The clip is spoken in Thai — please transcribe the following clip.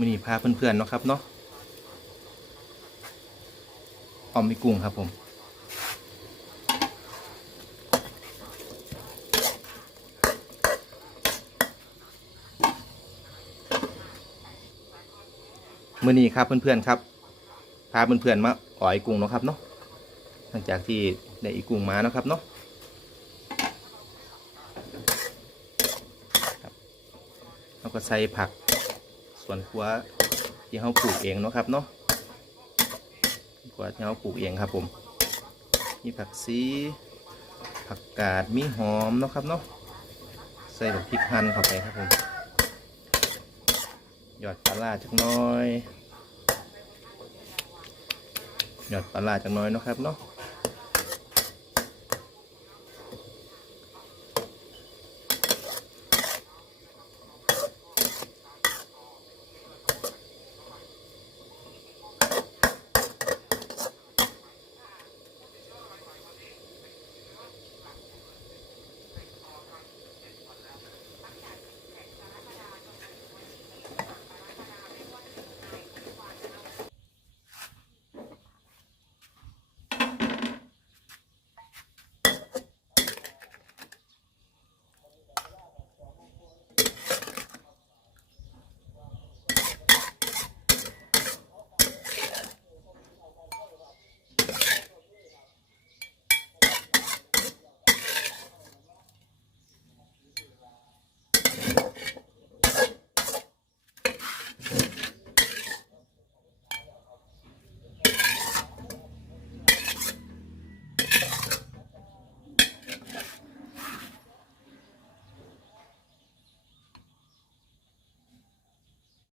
มือนี้พาเพื่อนๆเนาะครับเนาะออมมีกุ้งครับผมมือนี้ครับเพื่อนๆครับพาเพื่อนๆมาอ่อยกุ้งเนาะครับเนาะหลังจากที่ได้อีกุ้งมาเนาะครับเนาะครับแล้วก็ใส่ผัก ส่วนครัวที่เราปลูกเองเนาะครับเนาะครัวที่เราปลูกเองครับผม มีผักซีผักกาด มีหอมเนาะครับเนาะ ใส่แบบพริกหั่นเข้าไปครับผม หยอดปลาร้าจักน้อย หยอดปลาร้าจักน้อยเนาะครับเนาะ